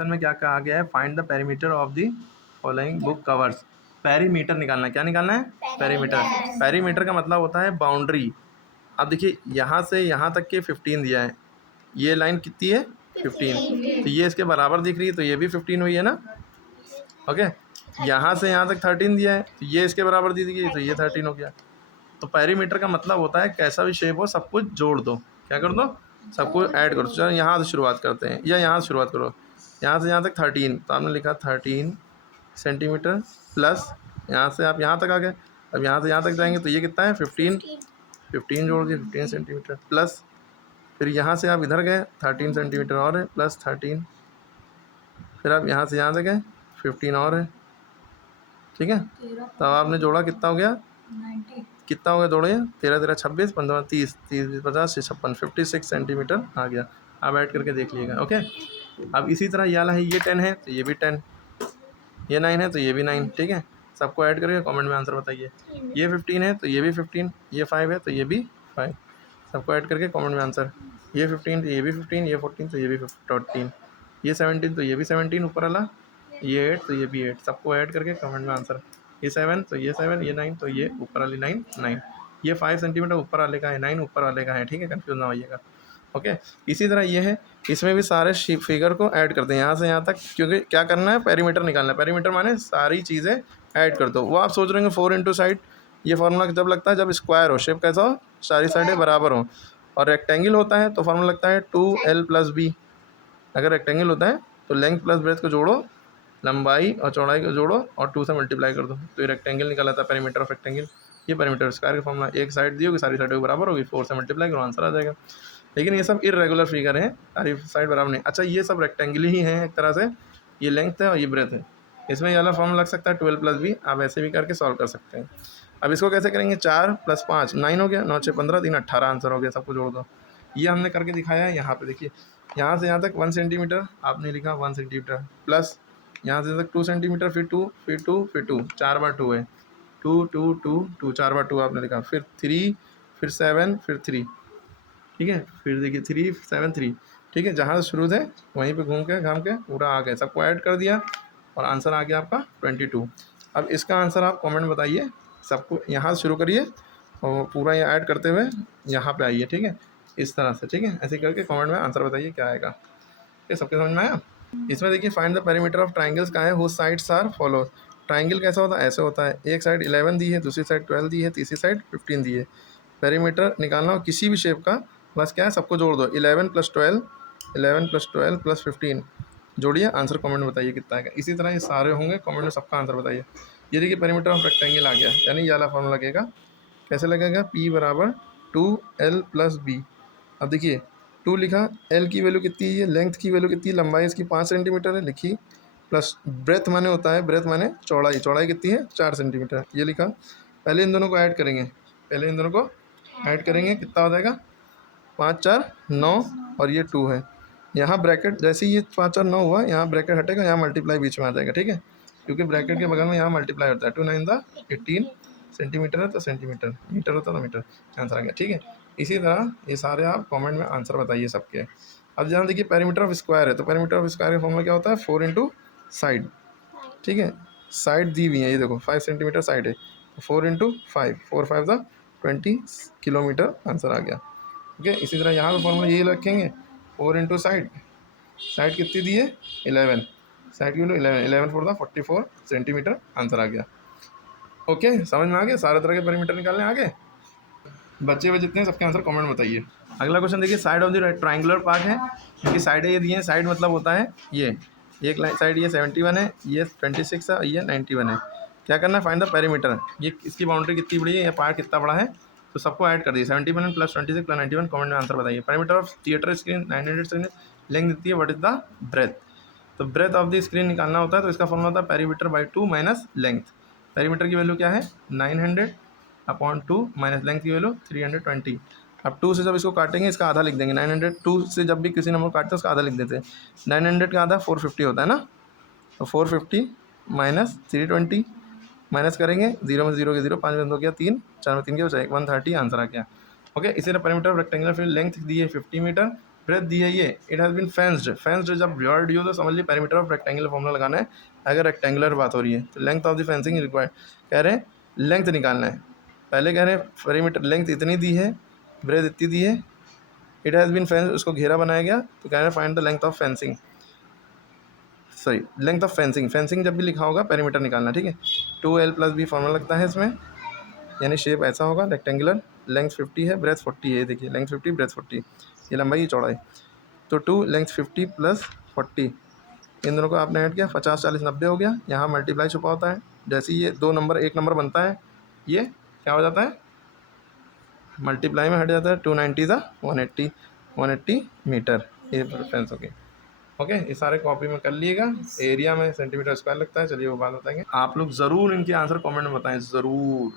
Question में क्या कहा गया है, find the perimeter of the following book covers. Perimeter निकालना है, क्या निकालना है, पेरीमीटर। पेरीमीटर का मतलब होता है बाउंड्री। अब देखिए यहाँ से यहाँ तक के 15 दिया है, ये लाइन कितनी है 15, तो ये इसके बराबर दिख रही है, तो ये भी 15 हुई है ना। ओके, यहाँ से यहाँ तक 13 दिया है, तो ये इसके बराबर दी गई, तो ये 13 हो गया। तो पेरीमीटर का मतलब होता है कैसा भी शेप हो सब कुछ जोड़ दो, क्या कर दो, सब कुछ ऐड करो। चलो यहाँ से शुरुआत करते हैं, या यहाँ से शुरुआत करो, यहाँ से यहाँ तक 13, तो आपने लिखा 13 सेंटीमीटर प्लस यहाँ से आप यहाँ तक आ गए। अब यहाँ से यहाँ तक जाएंगे तो ये कितना है 15 जोड़ दिए 15 सेंटीमीटर प्लस, फिर यहाँ से आप इधर गए 13 सेंटीमीटर और है प्लस 13, फिर आप यहाँ से यहाँ तक गए 15 और है, ठीक है। तो अब आपने जोड़ा कितना हो गया, कितना हो गया जोड़े 13 13 26 15 30 30 50 56 56 सेंटीमीटर आ गया। आप ऐड करके देख लीजिएगा। ओके, अब इसी तरह ये वाला है, ये 10 है तो ये भी 10, ये 9 है तो ये भी 9, ठीक है। सबको ऐड करके कमेंट में आंसर बताइए। ये 15 है तो ये भी 15, ये 5 है तो ये भी 5, सबको ऐड करके कमेंट में आंसर। ये 15 तो ये भी 15, ये 14 तो ये भी 14, ये 17 तो ये भी 17 ऊपर वाला, ये 8 तो ये भी 8, सबको ऐड करके कमेंट में आंसर। ये 7 तो ये 7, ये 9 तो ये ऊपर वाली 9 9, ये 5 सेंटीमीटर ऊपर वाले का है, 9 ऊपर वाले का है, ठीक है, कन्फ्यूज ना होइएगा। ओके, इसी तरह ये है, इसमें भी सारे फिगर को ऐड करते हैं यहाँ से यहाँ तक, क्योंकि क्या करना है, पेरीमीटर निकालना है। पेरीमीटर माने सारी चीज़ें ऐड कर दो। वो आप सोच रहे हैं 4 इंटू साइड, ये फार्मूला जब लगता है जब स्क्वायर हो, शेप कैसा हो, सारी साइडें बराबर हो, और रेक्टेंगल होता है तो फार्मूला लगता है 2l + b। अगर रेक्टेंगल होता है तो लेंथ प्लस ब्रेथ को जोड़ो, लंबाई और चौड़ाई को जोड़ो और 2 से मल्टीप्लाई कर दो, तो ये रेक्टेंगल निकल आता है, पेरीमीटर ऑफ रेक्टेंगल। ये पेरीमीटर स्क्वायर का फॉर्मूला, एक साइड दी होगी सारी साइडों बराबर होगी, 4 से मल्टीप्लाई करो आंसर आ जाएगा। लेकिन ये सब इर्रेगुलर फिगर हैं, सारी साइड बराबर नहीं। अच्छा, ये सब रेक्टेंगल ही हैं एक तरह से, ये लेंथ है और ये ब्रेथ है, इसमें ये वाला फॉर्मूला लग सकता है 12 + b। आप ऐसे भी करके सॉल्व कर सकते हैं। अब इसको कैसे करेंगे, 4 + 5 9 हो गया, 9 6 15 3 18 आंसर हो गया, सबको जोड़ दो। ये हमने करके दिखाया है। यहाँ पे देखिए, यहाँ से यहाँ तक 1 सेंटीमीटर आपने लिखा 1 सेंटीमीटर प्लस यहाँ से तक 2 सेंटीमीटर, फिर 2 फिर 2 फिर 2, 4 बार 2 है, 2 2 2 2, 4 बार 2 आपने लिखा, फिर 3 फिर 7 फिर 3, ठीक है, फिर देखिए 3 7 3, ठीक है। जहाँ से शुरू थे वहीं पे घूम के घाम के पूरा आ गए, सबको ऐड कर दिया और आंसर आ गया आपका 22। अब इसका आंसर आप कमेंट में बताइए, सबको यहाँ से शुरू करिए और पूरा ये ऐड करते हुए यहाँ पे आइए, ठीक है, इस तरह से, ठीक है। ऐसे करके कमेंट में आंसर बताइए क्या आएगा। ये सबके समझ में आया। इसमें देखिए find the perimeter of triangles का है, whose sides are follow. Triangle कैसा होता है, ऐसे होता है, एक साइड 11 दी है, दूसरी साइड 12 दी है, तीसरी साइड 15 दी है। पेरीमीटर निकालना हो किसी भी शेप का, बस क्या है, सबको जोड़ दो, 11 + 12 11 + 12 + 15 जोड़िए, आंसर कमेंट में बताइए कितना आएगा। इसी तरह ये सारे होंगे, कमेंट में सबका आंसर बताइए। ये देखिए पेरीमीटर ऑफ रेक्टेंगल आ गया, यानी ये वाला फॉर्मूला लगेगा, कैसे लगेगा, P = 2l + b। अब देखिए 2 लिखा, l की वैल्यू कितनी है, लेंथ की वैल्यू कितनी है, लंबाई इसकी 5 सेंटीमीटर है लिखी, प्लस ब्रेथ माने होता है, ब्रेथ माने चौड़ाई, चौड़ाई कितनी है 4 सेंटीमीटर, ये लिखा। पहले इन दोनों को ऐड करेंगे, पहले इन दोनों को ऐड करेंगे, कितना हो जाएगा, 5 4 9 और ये 2 है। यहाँ ब्रैकेट जैसे ही ये 5 और 9 हुआ, यहाँ ब्रैकेट हटेगा, यहाँ मल्टीप्लाई बीच में आ जाएगा, ठीक है, क्योंकि ब्रैकेट के बगल में यहाँ मल्टीप्लाई होता है। 2 9 = 18 सेंटीमीटर है तो सेंटीमीटर, मीटर होता है तो मीटर, आंसर आ गया, ठीक है। इसी तरह ये सारे आप कमेंट में आंसर बताइए सबके। अब जहाँ देखिए पेरीमीटर ऑफ स्क्वायर है, तो पेरीमीटर ऑफ स्क्वायर का फॉर्मूला क्या होता है, 4 इंटू साइड, ठीक है, साइड दी हुई है, ये देखो 5 सेंटीमीटर साइड है, तो 4 इंटू 5, 4 5 = 20 किलोमीटर, आंसर आ गया। ओके, इसी तरह यहाँ पे फॉर्मूला यही रखेंगे, 4 इंटू साइड, साइड कितनी दी है 11, साइड की वैल्यू 11, 11 4 44 सेंटीमीटर, आंसर आ गया। ओके, समझ में आ गया, सारे तरह के पेरीमीटर निकालने आ गए। बच्चे हुए जितने सबके आंसर कमेंट में बताइए। अगला क्वेश्चन देखिए, side of the triangular part है, क्योंकि साइडें ये दी हैं, साइड मतलब होता है ये एक साइड, ये 71 है, ये 26 है, ये 91 है। क्या करना है, फाइंड द पेरीमीटर, ये इसकी बाउंड्री कितनी बड़ी है, ये पार्ट कितना बड़ा है, तो सबको ऐड कर दिए, 71 + 26 + 91, कमेंट में आंसर बताइए। Perimeter of theatre screen 900 screen, length देती है, व्हाट इज द ब्रेथ, तो ब्रेथ ऑफ द स्क्रीन निकालना होता है, तो इसका फॉर्मूला होता है perimeter by 2 minus length. Perimeter की वैल्यू क्या है 900/2 माइनस लेंथ की वैल्यू 320। अब 2 से जब इसको काटेंगे इसका आधा लिख देंगे, 900 2 से जब भी किसी नंबर को काटते हैं उसका आधा लिख देते हैं, 900 का आधा 450 होता है ना, तो 450 माइनस 320 माइनस करेंगे, 0 में 0 के 0, 5 में 2 गया 3, 4 में 3 के बचा 130, आंसर आ गया। ओके, इसी तरह पेरीमीटर ऑफ रेक्टेंगुलर फिर लेंथ दी है 50 मीटर, ब्रेथ दी है ये, it has been fenced. Fenced जब वर्ड यूज हो समझ लीजिए पेरीमीटर ऑफ रेक्टेंगुलर फॉर्मूला लगाना है अगर रेक्टेंगुलर बात हो रही है। तो length of the fencing required, कह रहे हैं लेंथ निकालना है। पहले कह रहे हैं पेरीमीटर लेंथ इतनी दी है, ब्रेथ इतनी दी है, इट हैज़ बीन फेंस्ड उसको घेरा बनाया गया, तो कह रहे हैं find the length of fencing, sorry length of fencing. Fencing जब भी लिखा होगा पेरीमीटर निकालना, ठीक है। 2l + b फॉर्मूला लगता है इसमें, यानी शेप ऐसा होगा रेक्टेंगुलर, लेंथ 50 है, ब्रेथ 40 है, देखिए लेंथ 50 ब्रेथ 40, ये लंबाई ये चौड़ाई। तो 2 लेंथ 50 + 40, इन दोनों को आपने ऐड किया 50 40 90 हो गया। यहाँ मल्टीप्लाई छुपा होता है, जैसे ही ये 2 नंबर 1 नंबर बनता है ये क्या हो जाता है, मल्टीप्लाई में हट जाता है। 290 ज़ा 180, 180 मीटर ये डिफरेंस हो गई। ओके, ये सारे कॉपी में कर लिएगा। एरिया में सेंटीमीटर स्क्वायर लगता है, चलिए वो बात बताएंगे। आप लोग ज़रूर इनके आंसर कमेंट में बताएं ज़रूर।